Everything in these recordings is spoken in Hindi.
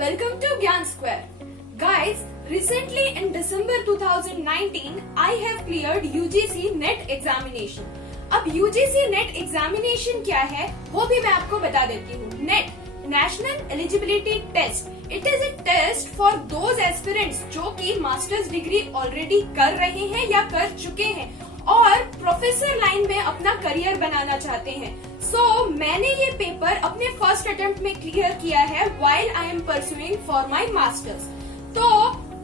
Welcome to Gyan Square. Guys, recently in December 2019, I have cleared UGC NET examination. अब UGC NET examination क्या है वो भी मैं आपको बता देती हूँ. NET National Eligibility Test. It is a test for those aspirants जो कि मास्टर्स डिग्री ऑलरेडी कर रहे हैं या कर चुके हैं और प्रोफेसर लाइन में अपना करियर बनाना चाहते हैं. मैंने ये पेपर अपने फर्स्ट अटेम्प्ट में क्लियर किया है while I am pursuing for my masters. तो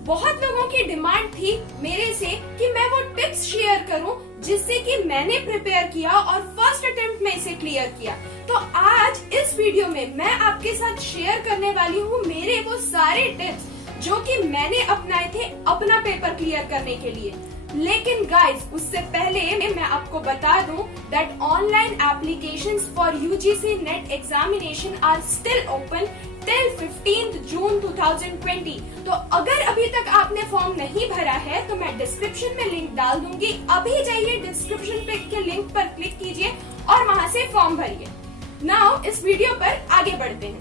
बहुत लोगों की डिमांड थी मेरे से कि मैं वो टिप्स शेयर करूं जिससे कि मैंने प्रिपेयर किया और फर्स्ट अटेम्प्ट में इसे क्लियर किया. तो आज इस वीडियो में मैं आपके साथ शेयर करने वाली हूँ मेरे वो सारे टिप्स जो कि मैंने अपनाए थे अपना पेपर क्लियर करने के लिए. लेकिन गाइस उससे पहले मैं आपको बता दूं that online applications for UGC NET examination are still open till 15th June 2020. तो अगर अभी तक आपने फॉर्म नहीं भरा है तो मैं डिस्क्रिप्शन में लिंक डाल दूंगी. अभी जाइए डिस्क्रिप्शन के लिंक पर क्लिक कीजिए और वहां से फॉर्म भरिए. नाउ इस वीडियो पर आगे बढ़ते हैं.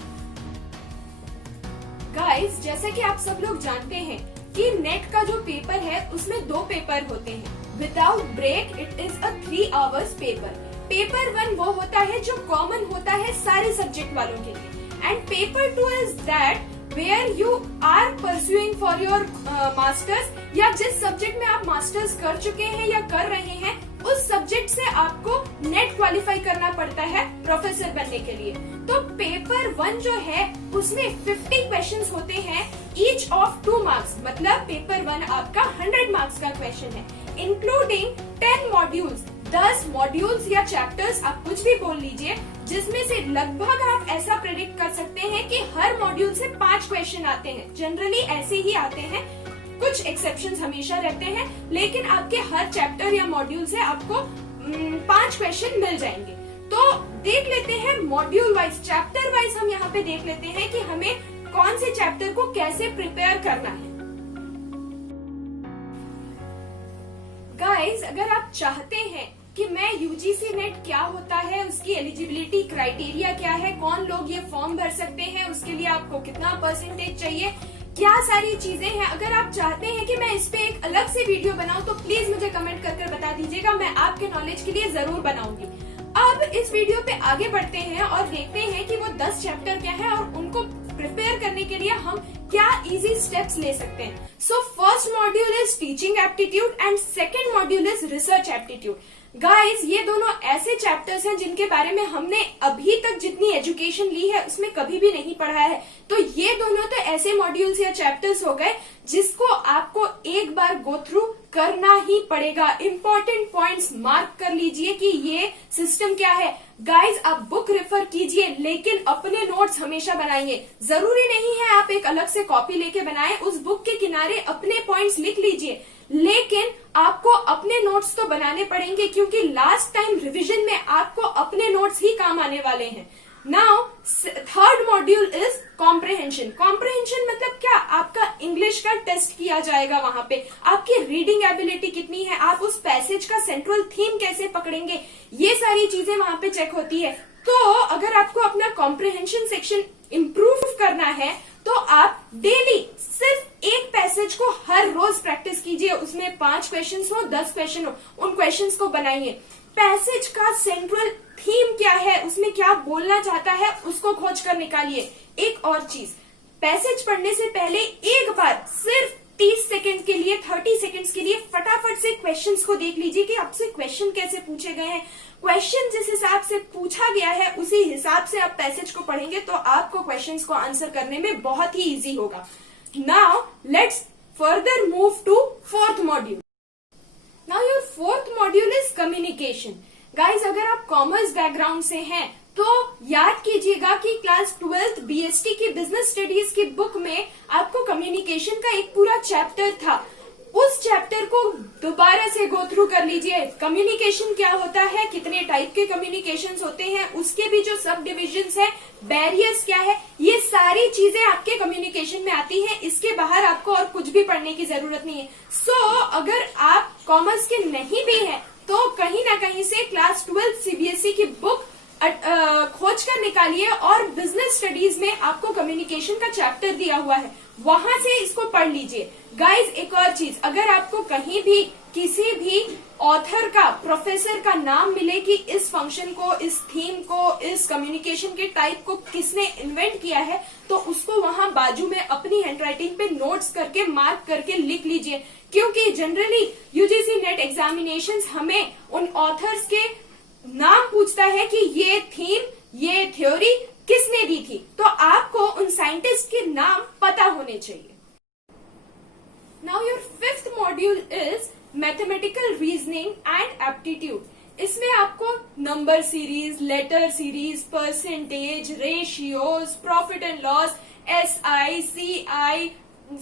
गाइस जैसे कि आप सब लोग जानते हैं कि नेट का जो पेपर है उसमें दो पेपर होते हैं. Without break it is a 3 hours paper. Paper 1 वो होता है जो कॉमन होता है सारे सब्जेक्ट वालों के लिए and paper 2 is that where you are pursuing for your masters या जिस सब्जेक्ट में आप मास्टर्स कर चुके हैं या कर रहे हैं उस सब्जेक्ट से आपको नेट क्वालिफाई करना पड़ता है प्रोफेसर बनने के लिए. तो पेपर 1 जो है उसमें 50 क्वेश्चंस होते हैं ईच ऑफ 2 मार्क्स. मतलब पेपर 1 आपका 100 मार्क्स का क्वेश्चन है इंक्लूडिंग 10 मॉड्यूल्स. 10 मॉड्यूल्स या चैप्टर्स आप कुछ भी बोल लीजिए जिसमें से लगभग आप ऐसा प्रेडिक्ट कर सकते हैं कि हर मॉड्यूल से 5 क्वेश्चन आते हैं. जनरली ऐसे ही आते हैं, कुछ एक्सेप्शंस हमेशा रहते हैं, लेकिन आपके हर चैप्टर या मॉड्यूल से आपको 5 क्वेश्चन मिल जाएंगे. तो देख लेते हैं मॉड्यूल वाइज, चैप्टर वाइज हम यहाँ पे देख लेते हैं कि हमें कौन से चैप्टर को कैसे प्रिपेयर करना है. गाइस अगर आप चाहते हैं कि मैं यूजीसी नेट क्या होता है, उसकी एलिजिबिलिटी क्राइटेरिया क्या है, कौन लोग ये फॉर्म भर सकते हैं, उसके लिए आपको कितना परसेंटेज चाहिए, क्या सारी चीजें हैं, अगर आप चाहते हैं कि मैं इस पे एक अलग से वीडियो बनाऊं तो प्लीज मुझे कमेंट कर बता दीजिएगा. मैं आपके नॉलेज के लिए जरूर बनाऊंगी. अब इस वीडियो पे आगे बढ़ते हैं और देखते हैं कि वो 10 चैप्टर क्या है और उनको प्रिपेयर करने के लिए हम क्या इजी स्टेप्स ले सकते हैं. So first module is teaching aptitude and second module is research aptitude. Guys ये दोनों ऐसे चैप्टर्स हैं जिनके बारे में हमने अभी तक जितनी एजुकेशन ली है उसमें कभी भी नहीं पढ़ा है. तो ये दोनों तो ऐसे मॉड्यूल्स या चैप्टर्स हो गए जिसको आपको एक बार गो थ्रू करना ही पड़ेगा. इंपॉर्टेंट पॉइंट्स मार्क कर लीजिए कि ये सिस्टम क्या है. गाइज आप बुक रेफर कीजिए लेकिन अपने नोट्स हमेशा बनाइए. जरूरी नहीं है आप एक अलग से कॉपी लेके बनाएं, उस बुक के किनारे अपने पॉइंट्स लिख लीजिए, लेकिन आपको अपने नोट्स तो बनाने पड़ेंगे क्योंकि लास्ट टाइम रिवीजन में आपको अपने नोट्स ही काम आने वाले हैं. Now third module is comprehension. Comprehension मतलब क्या, आपका इंग्लिश का टेस्ट किया जाएगा. वहां पे आपकी रीडिंग एबिलिटी कितनी है, आप उस पैसेज का सेंट्रल थीम कैसे पकड़ेंगे, ये सारी चीजें वहां पे चेक होती है. तो अगर आपको अपना कॉम्प्रहेंशन सेक्शन इम्प्रूव करना है तो आप डेली सिर्फ एक पैसेज को हर रोज प्रैक्टिस कीजिए. उसमें 5 क्वेश्चन हो, 10 क्वेश्चन हो, उन क्वेश्चंस को बनाइए. पैसेज का सेंट्रल थीम क्या है, उसमें क्या बोलना चाहता है, उसको खोज कर निकालिए. एक और चीज, पैसेज पढ़ने से पहले एक बार सिर्फ 30 सेकंड के लिए, 30 सेकंड्स के लिए फटाफट से क्वेश्चंस को देख लीजिए कि आपसे क्वेश्चन कैसे पूछे गए हैं. क्वेश्चन जिस हिसाब से पूछा गया है उसी हिसाब से आप पैसेज को पढ़ेंगे तो आपको क्वेश्चंस को आंसर करने में बहुत ही इजी होगा. Now let's further move to fourth module. Now your fourth module is communication. Guys अगर आप कॉमर्स बैकग्राउंड से हैं तो याद कीजिएगा कि क्लास 12th बीएसटी की बिजनेस स्टडीज की बुक में आपको कम्युनिकेशन का एक पूरा चैप्टर था. उस चैप्टर को दोबारा से गो थ्रू कर लीजिए. कम्युनिकेशन क्या होता है, कितने टाइप के कम्युनिकेशंस होते हैं, उसके भी जो सब डिविजन्स है, बैरियर्स क्या है, ये सारी चीजें आपके कम्युनिकेशन में आती हैं. इसके बाहर आपको और कुछ भी पढ़ने की जरूरत नहीं है. अगर आप कॉमर्स के नहीं भी हैं तो कहीं ना कहीं से क्लास 12 सीबीएसई की बुक खोज कर निकालिए और बिजनेस स्टडीज में आपको कम्युनिकेशन का चैप्टर दिया हुआ है, वहां से इसको पढ़ लीजिए। गाइज एक और चीज, अगर आपको कहीं भी किसी भी ऑथर का, प्रोफेसर का नाम मिले कि इस फंक्शन को, इस थीम को, इस कम्युनिकेशन के टाइप को किसने इन्वेंट किया है, तो उसको वहां बाजू में अपनी हैंडराइटिंग पे नोट्स करके मार्क करके लिख लीजिए, क्योंकि जनरली यूजीसी नेट एग्जामिनेशंस हमें उन ऑथर्स के नाम पूछता है कि ये थीम, ये थ्योरी किसने दी थी, तो आपको उन साइंटिस्ट के नाम पता होने चाहिए। Now your fifth module is mathematical reasoning and aptitude. इसमें आपको number series, letter series, percentage, ratios, profit and loss, SI, CI,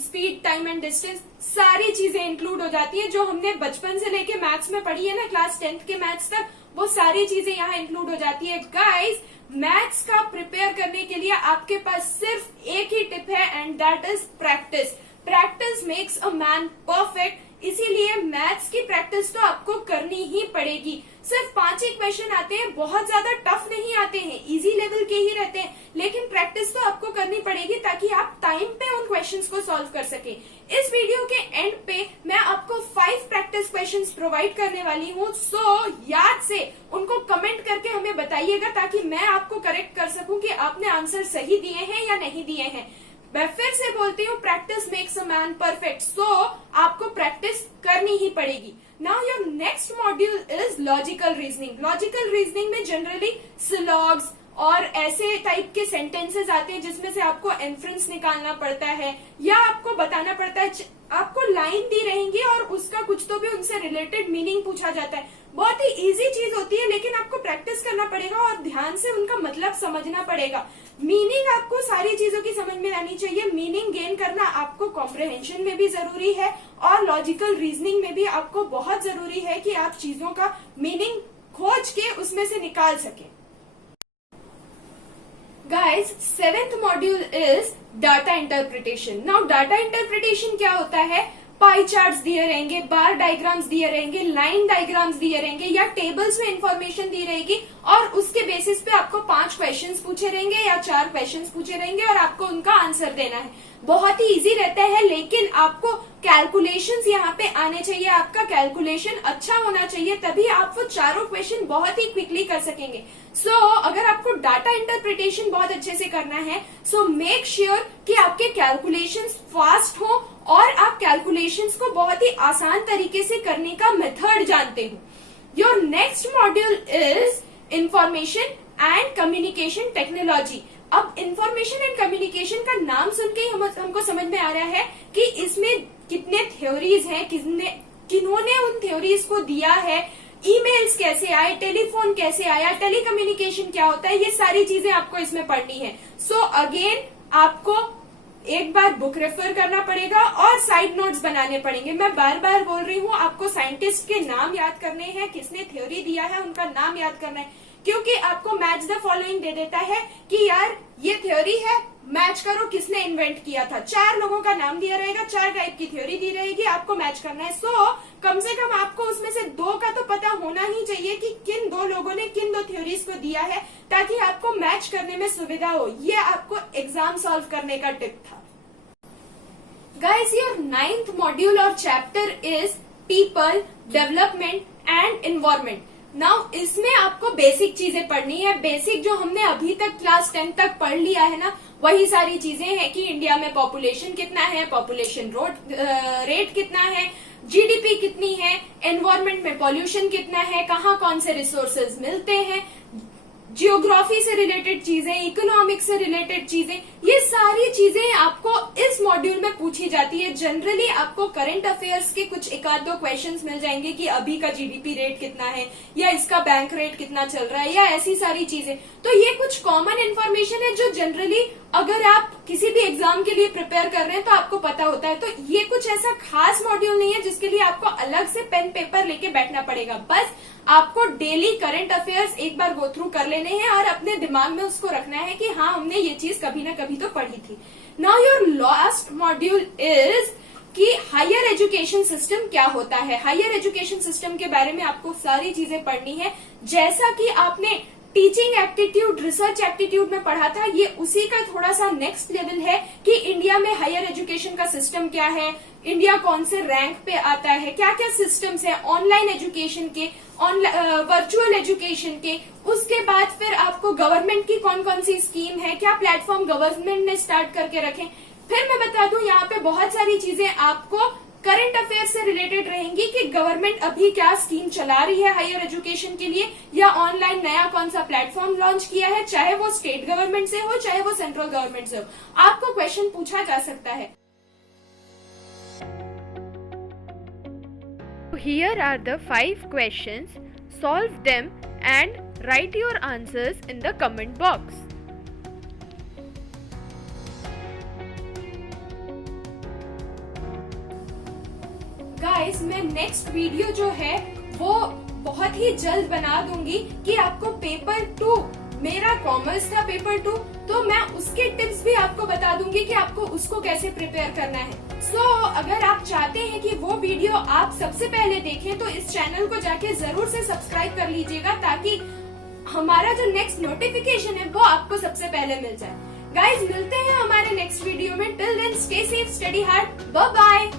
speed, time and distance, सारी चीजें इंक्लूड हो जाती है जो हमने बचपन से लेके मैथ्स में पढ़ी है ना, क्लास 10th के मैथ्स तक, वो सारी चीजें यहाँ इंक्लूड हो जाती है। गाइस मैथ्स का प्रिपेयर करने के लिए आपके पास सिर्फ एक ही टिप है and that is practice. Practice makes a man perfect, इसीलिए मैथ्स की प्रैक्टिस तो आपको करनी ही पड़ेगी। सिर्फ 5 ही क्वेश्चन आते हैं, बहुत ज्यादा टफ नहीं आते हैं, इजी लेवल के ही रहते हैं, लेकिन प्रैक्टिस तो आपको करनी पड़ेगी ताकि आप टाइम पे उन क्वेश्चंस को सॉल्व कर सके। इस वीडियो के एंड पे मैं आपको 5 प्रैक्टिस क्वेश्चंस प्रोवाइड करने वाली हूँ, सो याद से उनको कमेंट करके हमें बताइएगा ताकि मैं आपको करेक्ट कर सकूं कि आपने आंसर सही दिए हैं या नहीं दिए हैं। मैं फिर से बोलती हूँ, practice makes a man perfect, so आपको प्रैक्टिस करनी ही पड़ेगी। Now your next module is logical reasoning. Logical reasoning में जनरली सिलॉग्स और ऐसे टाइप के सेंटेंसेस आते हैं जिसमें से आपको इन्फ्रेंस निकालना पड़ता है या आपको बताना पड़ता है, आपको लाइन दी रहेंगी और उसका कुछ तो भी उनसे रिलेटेड मीनिंग पूछा जाता है। बहुत ही इजी चीज होती है, लेकिन आपको प्रैक्टिस करना पड़ेगा और ध्यान से उनका मतलब समझना पड़ेगा। मीनिंग आपको सारी चीजों की समझ में आनी चाहिए। मीनिंग गेन करना आपको कॉम्प्रिहेंशन में भी जरूरी है और लॉजिकल रीजनिंग में भी आपको बहुत जरूरी है कि आप चीजों का मीनिंग खोज के उसमें से निकाल सकें। Guys, 7th module is data interpretation. Now data interpretation क्या होता है? पाई चार्ट्स दिए रहेंगे, बार डायग्राम्स दिए रहेंगे, लाइन डायग्राम्स दिए रहेंगे या टेबल्स में इंफॉर्मेशन दी रहेगी और उसके बेसिस पे आपको 5 क्वेश्चंस पूछे रहेंगे या 4 क्वेश्चंस पूछे रहेंगे और आपको उनका आंसर देना है। बहुत ही इजी रहता है, लेकिन आपको कैलकुलेशंस यहाँ पे आने चाहिए, आपका कैलकुलेशन अच्छा होना चाहिए, तभी आप वो चारों क्वेश्चन बहुत ही क्विकली कर सकेंगे। सो अगर आपको डाटा इंटरप्रिटेशन बहुत अच्छे से करना है, सो मेक श्योर कि आपके कैलकुलेशंस फास्ट हो और आप कैलकुलेशंस को बहुत ही आसान तरीके से करने का मेथड जानते हो। Your next module is information and communication technology. अब इंफॉर्मेशन एंड कम्युनिकेशन का नाम सुन के हमको समझ में आ रहा है कि इसमें कितने थ्योरीज हैं, किन्होंने उन थ्योरीज को दिया है, ईमेल्स कैसे आए, टेलीफोन कैसे आया, टेलीकम्युनिकेशन क्या होता है, ये सारी चीजें आपको इसमें पढ़नी है। सो अगेन आपको एक बार बुक रेफर करना पड़ेगा और साइड नोट्स बनाने पड़ेंगे। मैं बार बार बोल रही हूँ, आपको साइंटिस्ट के नाम याद करने हैं, किसने थ्योरी दिया है उनका नाम याद करना है, क्योंकि आपको मैच द फॉलोइंग दे देता है कि यार ये थ्योरी है, मैच करो किसने इन्वेंट किया था। 4 लोगों का नाम दिया रहेगा, 4 टाइप की थ्योरी दी रहेगी, आपको मैच करना है। सो कम से कम आपको उसमें से 2 का तो पता होना ही चाहिए कि किन 2 लोगों ने किन 2 थ्योरीज को दिया है, ताकि आपको मैच करने में सुविधा हो। ये आपको एग्जाम सॉल्व करने का टिप था। गाइस, योर 9th मॉड्यूल और chapter is people, development and environment. Now इसमें आपको बेसिक चीजें पढ़नी है। बेसिक जो हमने अभी तक क्लास 10 तक पढ़ लिया है ना, वही सारी चीजें हैं कि इंडिया में पॉपुलेशन कितना है, पॉपुलेशन रेट कितना है, जीडीपी कितनी है, एनवायरमेंट में पॉल्यूशन कितना है, कहाँ कौन से रिसोर्सेज मिलते हैं, जियोग्राफी से रिलेटेड चीजें, इकोनॉमिक्स से रिलेटेड चीजें, ये सारी चीजें आपको इस मॉड्यूल में पूछी जाती है। जनरली आपको करंट अफेयर्स के कुछ 1-2 क्वेश्चंस मिल जाएंगे कि अभी का जीडीपी रेट कितना है या इसका बैंक रेट कितना चल रहा है या ऐसी सारी चीजें। तो ये कुछ कॉमन इन्फॉर्मेशन है जो जनरली अगर आप किसी भी एग्जाम के लिए प्रिपेयर कर रहे हैं तो आपको पता होता है। तो ये कुछ ऐसा खास मॉड्यूल नहीं है जिसके लिए आपको अलग से पेन पेपर लेके बैठना पड़ेगा। बस आपको डेली करंट अफेयर्स एक बार गो थ्रू कर लेने हैं और अपने दिमाग में उसको रखना है कि हाँ, हमने ये चीज कभी ना कभी तो पढ़ी थी। Now your last module is कि हायर एजुकेशन सिस्टम क्या होता है। हायर एजुकेशन सिस्टम के बारे में आपको सारी चीजें पढ़नी है। जैसा कि आपने टीचिंग एप्टीट्यूड, रिसर्च एप्टीट्यूड में पढ़ा था, ये उसी का थोड़ा सा नेक्स्ट लेवल है कि इंडिया में हायर एजुकेशन का सिस्टम क्या है, इंडिया कौन से रैंक पे आता है, क्या क्या सिस्टम्स है ऑनलाइन एजुकेशन के, वर्चुअल एजुकेशन के। उसके बाद फिर आपको गवर्नमेंट की कौन कौन सी स्कीम है, क्या प्लेटफॉर्म गवर्नमेंट ने स्टार्ट करके रखे। फिर मैं बता दूं यहाँ पे बहुत सारी चीजें आपको करंट अफेयर से रिलेटेड रहेंगी कि गवर्नमेंट अभी क्या स्कीम चला रही है हायर एजुकेशन के लिए, या ऑनलाइन नया कौन सा प्लेटफॉर्म लॉन्च किया है, चाहे वो स्टेट गवर्नमेंट से हो चाहे वो सेंट्रल गवर्नमेंट से हो। आपको क्वेश्चन पूछा जा सकता है। Here are the 5 questions. Solve them and write your answers in the comment box. Guys, मैं नेक्स्ट वीडियो जो है वो बहुत ही जल्द बना दूंगी कि आपको पेपर 2, मेरा कॉमर्स था पेपर 2, तो मैं उसके टिप्स भी आपको बता दूंगी कि आपको उसको कैसे प्रिपेयर करना है। अगर आप चाहते हैं कि वो वीडियो आप सबसे पहले देखें तो इस चैनल को जाके जरूर से सब्सक्राइब कर लीजिएगा, ताकि हमारा जो नेक्स्ट नोटिफिकेशन है वो आपको सबसे पहले मिल जाए। गाइज, मिलते हैं हमारे नेक्स्ट वीडियो में। Till then stay safe, study hard, bye bye.